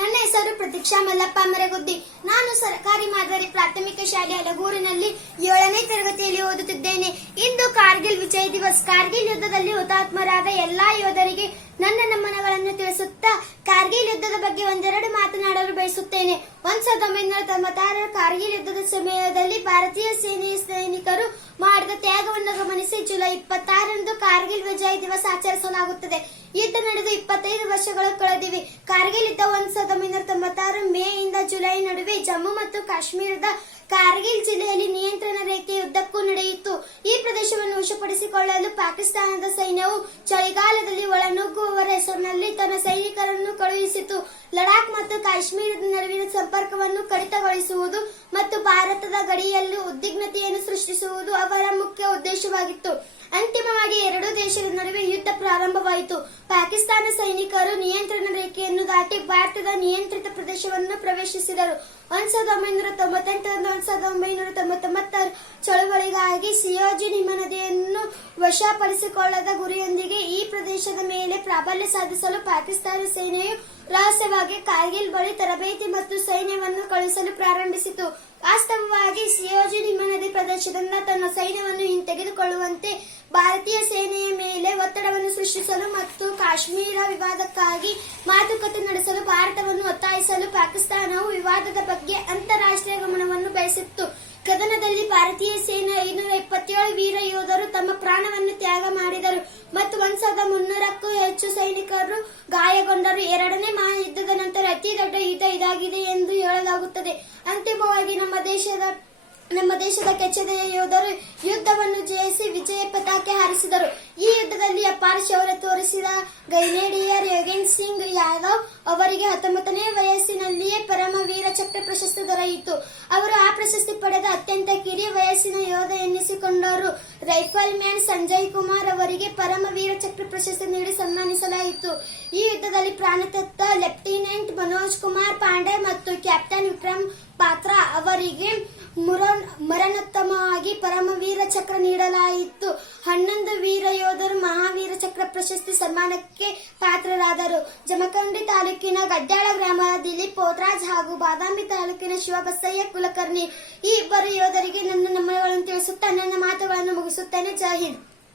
ನನ್ನ ಹೆಸರು ಪ್ರತೀಕ್ಷಾ ಮಲ್ಲಪ್ಪ ಮರಗುದ್ದಿ ನಾನು ಸರ್ಕಾರಿ ಮಾದರಿ ಪ್ರಾಥಮಿಕ ಶಾಲೆ ಅಲಗೂರಿನಲ್ಲಿ ಏಳನೇ ತರಗತಿಯಲ್ಲಿ ಓದುತ್ತಿದ್ದೇನೆ. ಇಂದು ಕಾರ್ಗಿಲ್ ವಿಜಯ್ ದಿವಸ್. ಕಾರ್ಗಿಲ್ ಯುದ್ಧದಲ್ಲಿ ಹುತಾತ್ಮರಾದ ಎಲ್ಲಾ ಯೋಧರಿಗೆ ನನ್ನ ನಮನಗಳನ್ನು ತಿಳಿಸುತ್ತಾ ಕಾರ್ಗಿಲ್ ಯುದ್ಧದ ಬಗ್ಗೆ ಒಂದೆರಡು ಮಾತನಾಡಲು ಬಯಸುತ್ತೇನೆ. ಒಂದ್ ಸಾವಿರದ ಒಂಬೈನೂರ ತೊಂಬತ್ತಾರರ ಕಾರ್ಗಿಲ್ ಯುದ್ಧದ ಸಮಯದಲ್ಲಿ ಭಾರತೀಯ ಸೇನೆಯ ಸೈನಿಕರು ಮಾಡಿದ ತ್ಯಾಗವನ್ನು ಗಮನಿಸಿ ಜುಲೈ ಇಪ್ಪತ್ತಾರರಂದು ಕಾರ್ಗಿಲ್ ವಿಜಯ ದಿವಸ ಆಚರಿಸಲಾಗುತ್ತದೆ. ಯುದ್ಧ ನಡೆದು ಇಪ್ಪತ್ತೈದು ವರ್ಷಗಳು ಕಳೆದಿವೆ. ಕಾರ್ಗಿಲ್ ಯುದ್ಧ ನಡುವೆ ಜಮ್ಮು ಮತ್ತು ಕಾಶ್ಮೀರದ ಕಾರ್ಗಿಲ್ ಜಿಲ್ಲೆಯಲ್ಲಿ ನಿಯಂತ್ರಣ ರೇಖೆಯ ಉದ್ದಕ್ಕೂ ನಡೆಯಿತು. ಈ ಪ್ರದೇಶವನ್ನು ವಶಪಡಿಸಿಕೊಳ್ಳಲು ಪಾಕಿಸ್ತಾನದ ಸೈನ್ಯವು ಚಳಿಗಾಲದಲ್ಲಿ ಒಳನುಗ್ಗುವವರ ಹೆಸರಿನಲ್ಲಿ ತನ್ನ ಸೈನಿಕರನ್ನು ಕಳುಹಿಸಿತು. ಲಡಾಖ್ ಮತ್ತು ಕಾಶ್ಮೀರದ ನಡುವಿನ ಸಂಪರ್ಕವನ್ನು ಕಡಿತಗೊಳಿಸುವುದು ಮತ್ತು ಭಾರತದ ಗಡಿಯಲ್ಲಿ ಉದ್ವಿಗ್ನತೆಯನ್ನು ಸೃಷ್ಟಿಸುವುದು ಅವರ ಮುಖ್ಯ ಉದ್ದೇಶವಾಗಿತ್ತು. ಅಂತಿಮವಾಗಿ ಎರಡೂ ದೇಶದ ನಡುವೆ ಯುದ್ಧ ಪ್ರಾರಂಭವಾಯಿತು. ಪಾಕಿಸ್ತಾನ ಸೈನಿಕರು ನಿಯಂತ್ರಣ ರೇಖೆಯನ್ನು ದಾಟಿ ಭಾರತದ ನಿಯಂತ್ರಿತ ಪ್ರದೇಶವನ್ನು ಪ್ರವೇಶಿಸಿದರು. ಒಂದ್ ಸಾವಿರದ ಒಂಬೈನೂರ ತೊಂಬತ್ತೆಂಟರಿಂದ ಒಂದ್ ಸಾವಿರದ ಒಂಬೈನೂರ ತೊಂಬತ್ತೊಂಬತ್ತರ ಚಳವಳಿಗಾಗಿ ಸಿಯೋಜಿ ನದಿಯನ್ನು ವಶಪಡಿಸಿಕೊಳ್ಳದ ಗುರಿಯೊಂದಿಗೆ ಈ ಪ್ರದೇಶದ ಮೇಲೆ ಪ್ರಾಬಲ್ಯ ಸಾಧಿಸಲು ಪಾಕಿಸ್ತಾನ ಸೇನೆಯು ರಹಸ್ಯವಾಗಿ ಕಾರ್ಗಿಲ್ ಬಳಿ ತರಬೇತಿ ಮತ್ತು ಸೈನ್ಯವನ್ನು ಕಳುಹಿಸಲು ಪ್ರಾರಂಭಿಸಿತು. ವಾಸ್ತವವಾಗಿ ಸಿಯೋಜಿ ನದಿ ಪ್ರದೇಶದಿಂದ ತನ್ನ ಸೈನ್ಯವನ್ನು ಹಿಂತೆಗೆದುಕೊಳ್ಳುವಂತೆ ಭಾರತೀಯ ಸೇನೆಯ ಸೃಷ್ಟಿಸಲು ಮತ್ತು ಕಾಶ್ಮೀರ ವಿವಾದಕ್ಕಾಗಿ ಮಾತುಕತೆ ನಡೆಸಲು ಭಾರತವನ್ನು ಒತ್ತಾಯಿಸಲು ಪಾಕಿಸ್ತಾನವು ವಿವಾದದ ಬಗ್ಗೆ ಅಂತಾರಾಷ್ಟ್ರೀಯ ಗಮನವನ್ನು ಬಯಸಿತ್ತು. ಕದನದಲ್ಲಿ ಭಾರತೀಯ ಸೇನೆ ಐನೂರ ಇಪ್ಪತ್ತೇಳು ವೀರ ಯೋಧರು ತಮ್ಮ ಪ್ರಾಣವನ್ನು ತ್ಯಾಗ ಮಾಡಿದರು ಮತ್ತು ಒಂದ್ ಸಾವಿರದ ಮುನ್ನೂರಕ್ಕೂ ಹೆಚ್ಚು ಸೈನಿಕರು ಗಾಯಗೊಂಡರು. ಎರಡನೇ ಮಹಾಯುದ್ಧದ ನಂತರ ಅತಿ ದೊಡ್ಡ ಯುದ್ಧ ಇದಾಗಿದೆ ಎಂದು ಹೇಳಲಾಗುತ್ತದೆ. ಅಂತಿಮವಾಗಿ ನಮ್ಮ ದೇಶದ ನಮ್ಮ ದೇಶದ ಕೆಚ್ಚೆದೆಯ ಯೋಧರು ಯುದ್ಧವನ್ನು ಜಯಿಸಿ ವಿಜಯ ಪತಾಕೆ ಹಾರಿಸಿದರು. ಈ ಯುದ್ಧದಲ್ಲಿ ಅಪಾರ ಶೌರ್ಯ ತೋರಿಸಿದ ಗೈನೇಡಿಯರ್ ಯೋಗೇನ್ ಸಿಂಗ್ ಯಾದವ್ ಅವರಿಗೆ ಹತ್ತೊಂಬತ್ತನೇ ವಯಸ್ಸಿನಲ್ಲಿಯೇ ಪರಮವೀರ ಚಕ್ರ ಪ್ರಶಸ್ತಿ ದೊರೆಯಿತು. ಅವರು ಆ ಪ್ರಶಸ್ತಿ ಪಡೆದ ಅತ್ಯಂತ ಕಿರಿಯ ವಯಸ್ಸಿನ ಯೋಧ ಎನ್ನಿಸಿಕೊಂಡರು ರೈಫಲ್ ಮ್ಯಾನ್ ಸಂಜಯ್ ಕುಮಾರ್ ಅವರಿಗೆ ಪರಮವೀರ ಚಕ್ರ ಪ್ರಶಸ್ತಿ ನೀಡಿ ಸನ್ಮಾನಿಸಲಾಯಿತು. ಈ ಯುದ್ಧದಲ್ಲಿ ಪ್ರಾಣತತ್ತ ಲೆಫ್ಟಿನೆಂಟ್ ಮನೋಜ್ ಕುಮಾರ್ ಪಾಂಡೆ ಮತ್ತು ಕ್ಯಾಪ್ಟನ್ ವಿಕ್ರಮ್ ಪಾತ್ರ ಅವರಿಗೆ ಮರಣೋತ್ತಮವಾಗಿ ಪರಮವೀರ ಚಕ್ರ ನೀಡಲಾಯಿತು. ಹನ್ನೊಂದು ವೀರ ಯೋಧರು ಮಹಾವೀರ ಚಕ್ರ ಪ್ರಶಸ್ತಿ ಸನ್ಮಾನಕ್ಕೆ ಪಾತ್ರರಾದರು. ಜಮಖಂಡಿ ತಾಲೂಕಿನ ಗಡ್ಡಾಳ ಗ್ರಾಮದ ದಿಲೀಪ್ ಪೋತ್ರಾಜ್ ಹಾಗೂ ಬಾದಾಮಿ ತಾಲೂಕಿನ ಶಿವಬಸಯ್ಯ ಕುಲಕರ್ಣಿ ಈ ಇಬ್ಬರು ಯೋಧರಿಗೆ ನನ್ನ ನಮನಗಳನ್ನು ತಿಳಿಸುತ್ತಾ ನನ್ನ ಮಾತುಗಳನ್ನು ಮುಗಿಸುತ್ತೇನೆ. ಜೈ